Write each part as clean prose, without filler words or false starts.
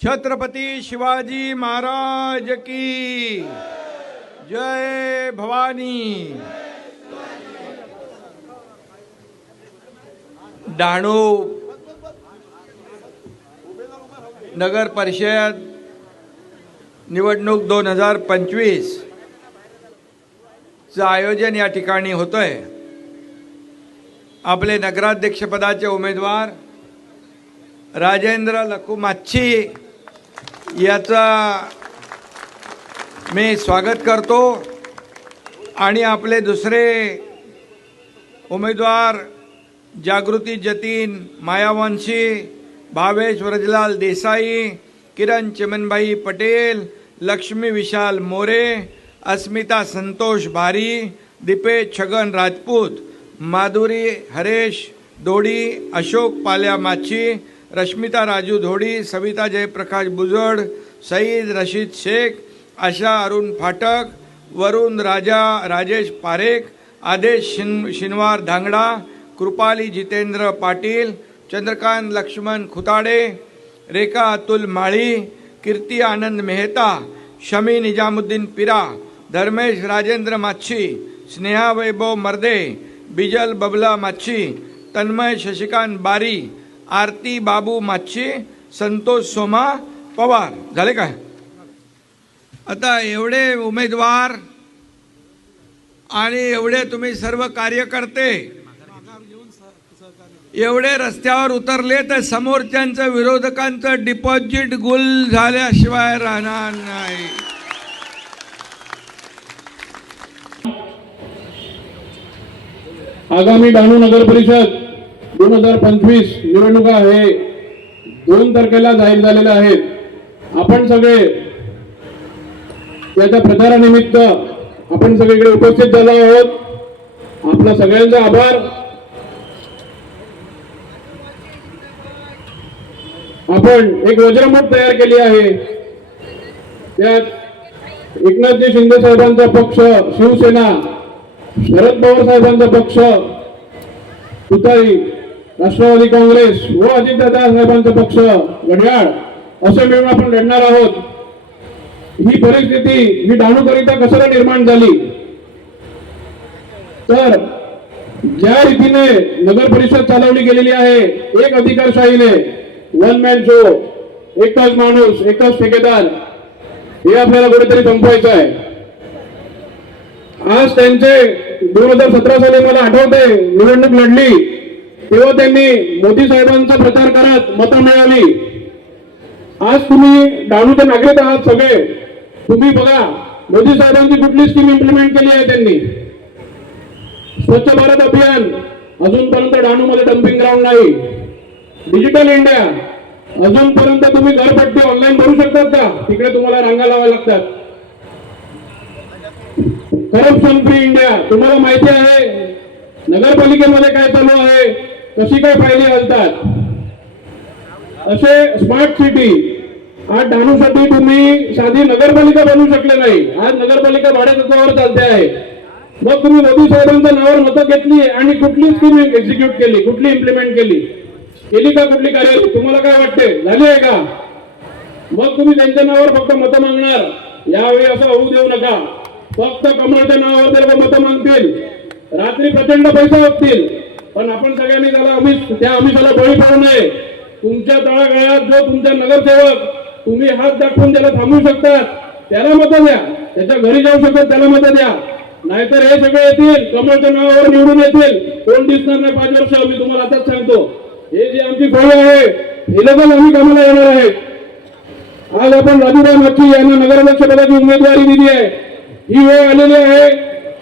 छत्रपती शिवाजी महाराज की जय भवानी। डहाणू नगर परिषद निवडणूक 2025 चं आयोजन या ठिकाणी होतंय। आपले नगराध्यक्षपदाचे उमेदवार राजेंद्र लखू माच्छी याचा मी स्वागत करतो आणि आपले दुसरे उमेदवार जागृती जतीन मायावंशी, भावेश व्रजलाल देसाई, किरण चिमनभाई पटेल, लक्ष्मी विशाल मोरे, अस्मिता संतोष भारी, दीपेश छगन राजपूत, माधुरी हरेश दोडी, अशोक पाल्या माच्छी, रश्मिता राजू धोडी, सविता जयप्रकाश बुजड, सईद रशीद शेख, आशा अरुण फाटक, वरुण राजा राजेश पारेख, आदेश शिनवार धांगडा, कृपाली जितेंद्र पाटील, चंद्रकांत लक्ष्मण खुताडे, रेखा अतुल माळी, कीर्ती आनंद मेहता, शमी निजामुद्दीन पिरा, धर्मेश राजेंद्र माच्छी, स्नेहा वैभव मर्दे, बिजल बबला माच्छी, तन्मय शशिकांत बारी, आरती बाबू माच्छी, संतोष सोमा पवार। झाले काय? आता एवढे उमेदवार आणि एवढे तुम्ही सर्व कार्यकर्ते एवढे रस्त्यावर उतरले तर समोरच्यांचं विरोधकांचं डिपॉझिट गुल झाल्याशिवाय राहणार नाही। आगामी डहाणू नगर परिषद 2025 निवडणुका आहे 2 तारखेला जाहीर झालेल्या आहेत। आपण सगळे त्याच्या प्रचारानिमित्त आपण सगळीकडे उपस्थित झालो आहोत। आपला सगळ्यांचा आभार। आपण एक वज्रमूठ तयार केली आहे। त्यात एकनाथजी शिंदे साहेबांचा पक्ष शिवसेना, शरद पवार साहेबांचा पक्ष तुतारी राष्ट्रवादी काँग्रेस व अजितदादा साहेबांचा पक्ष घड्याळ असे मिळून आपण लढणार आहोत। ही परिस्थिती ही डहाणूकरिता कशाला निर्माण झाली तर ज्या रीतीने नगर परिषद चालवली गेलेली आहे एक अधिकारशाहीने, वन मॅन शो, एकच माणूस एकच ठेकेदार, हे आपल्याला कुठेतरी संपवायचं आहे। आज त्यांचे 2017 साली मला आठवते निवडणूक लढली तेव्हा त्यांनी मोदी साहेबांचा प्रचार करत मतं मिळवली। आज तुम्ही डहाणूचे नागरिक आहात सगळे, तुम्ही बघा मोदी साहेबांची कुठली स्कीम इम्प्लिमेंट केली आहे त्यांनी। स्वच्छ भारत अभियान अजूनपर्यंत डहाणूमध्ये डम्पिंग ग्राउंड नाही। डिजिटल इंडिया अजूनपर्यंत तुम्ही घरपट्टी ऑनलाईन भरू शकतात का? तिकडे तुम्हाला रांगा लावायला लागतात। करप्शन फ्री इंडिया तुम्हाला माहिती आहे नगरपालिकेमध्ये काय चालू आहे, कशी काय फायली हलतात। असे स्मार्ट सिटी आज डहाणूसाठी तुम्ही साधी नगरपालिका बनवू शकले नाही। आज नगरपालिका भाडेतत्वावर चालते आहे। मग तुम्ही मोदी साहेबांच्या नावावर मतं घेतली आणि कुठली स्कीम एक्झिक्यूट केली, कुठली इम्प्लिमेंट केली का? कुठली कार्य तुम्हाला काय वाटते झाली आहे का? मग तुम्ही त्यांच्या नावावर फक्त मतं मागणार। यावेळी असं होऊ देऊ नका। फक्त कमळच्या नावावर ते लोक मतं मागतील, रात्री प्रचंड पैसा वाटतील, पण आपण सगळ्यांनी त्या आमिषाला बळी पडू नये। तुमच्या तळागाळात जो तुमचा नगरसेवक तुम्ही हात दाखवून त्याला थांबवू शकतात त्याला मतं द्या, त्याच्या घरी जाऊ शकतात त्याला मतं द्या। नाहीतर हे सगळे येतील कमळच्या नावावर निवडून येतील, कोण दिसणार नाही 5 वर्ष। मी तुम्हाला आताच सांगतो हे जी आमची फळी आहे हे लोकच आम्ही कामाला येणार आहेत। आज आपण राजूभाई माच्छी यांना नगराध्यक्षपदाची उमेदवारी दिली आहे। ही वेळ आलेली आहे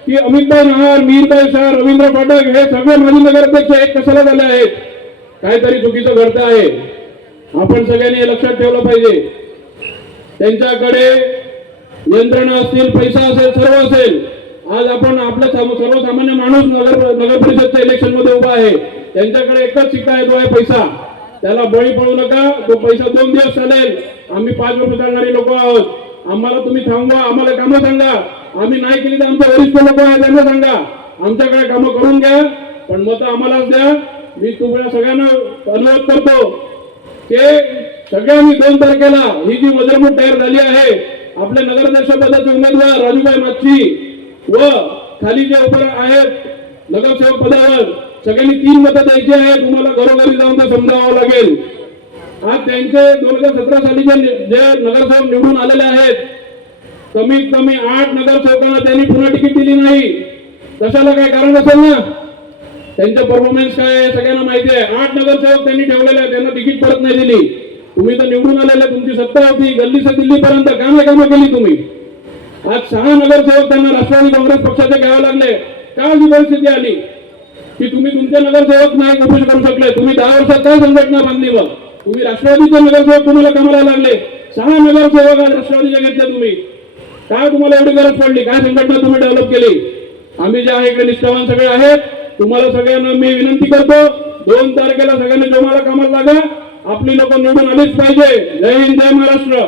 की अमितभाई नहार, मीरभाई शाह, रवींद्र फाटक हे सगळे माजी नगराध्यक्ष एक कशाला झाले आहेत? काहीतरी चुकीचं घडतं आहे। आपण सगळ्यांनी हे लक्षात ठेवलं पाहिजे। त्यांच्याकडे यंत्रणा असतील, पैसा असेल, सर्व असेल। आज आपण आपला सर्वसामान्य माणूस नगर परिषदच्या इलेक्शन मध्ये उभा आहे। त्यांच्याकडे एकच शिक्का आहे, तो आहे पैसा। त्याला बळी पडू नका। तो पैसा 2 दिवस चालेल। आम्ही 5 वर्ष चालणारी लोक आहोत। आम्हाला तुम्ही थांबवा, आम्हाला कामं सांगा। आम्ही नाही केली तर आमचे वरिष्ठ लोक आहेत त्यांना सांगा, आमच्याकडे कामं करून घ्या, पण मतं आम्हालाच द्या। मी तुम्हाला सगळ्यांना अनुरोध करतो की सगळ्यांनी 2 तारखेला ही जी मजरमूट तयार झाली आहे, आपले नगराध्यक्ष पदाचे उमेदवार राजूभाई मागची व खाली जे उभे आहेत नगरसेवक पदावर सगळ्यांनी 3 मतं द्यायची आहे. तुम्हाला घरोघरी जाऊन ते समजावं लागेल. आज त्यांचे 2017 सालीचे जे नगरसेवक निवडून आलेले आहेत, कमीत कमी 8 नगरसेवकांना त्यांनी पुन्हा तिकीट दिली नाही. कशाला काय कारण असेल ना? त्यांचा परफॉर्मन्स काय आहे सगळ्यांना माहिती आहे. 8 नगरसेवक त्यांनी ठेवलेले आहेत, त्यांना तिकीट परत नाही दिली. तुम्ही तर निवडून आलेले, तुमची सत्ता होती, गल्ली से दिल्लीपर्यंत कामं केली तुम्ही. आज 6 नगरसेवक त्यांना राष्ट्रवादी काँग्रेस पक्षाचे घ्यावे लागले. का अशी परिस्थिती आली की तुम्ही तुमचे नगरसेवक नाही उभे करू शकले? तुम्ही 10 वर्षात काय संघटना बांधली? मग तुम्ही राष्ट्रवादीचे नगरसेवक तुम्हाला कामाला लागले. 6 नगरसेवक आज राष्ट्रवादीचे घेतले तुम्ही. काय तुम्हाला एवढी गरज पडली? काय संघटना तुम्ही डेव्हलप केली? आम्ही जे आहे इकडे निष्ठावान सगळे आहेत. तुम्हाला सगळ्यांना मी विनंती करतो, 2 तारखेला सगळ्यांनी जोमाला कामाला लागा. आपली लोक निवडून आलीच पाहिजे. जय हिंद, जय महाराष्ट्र.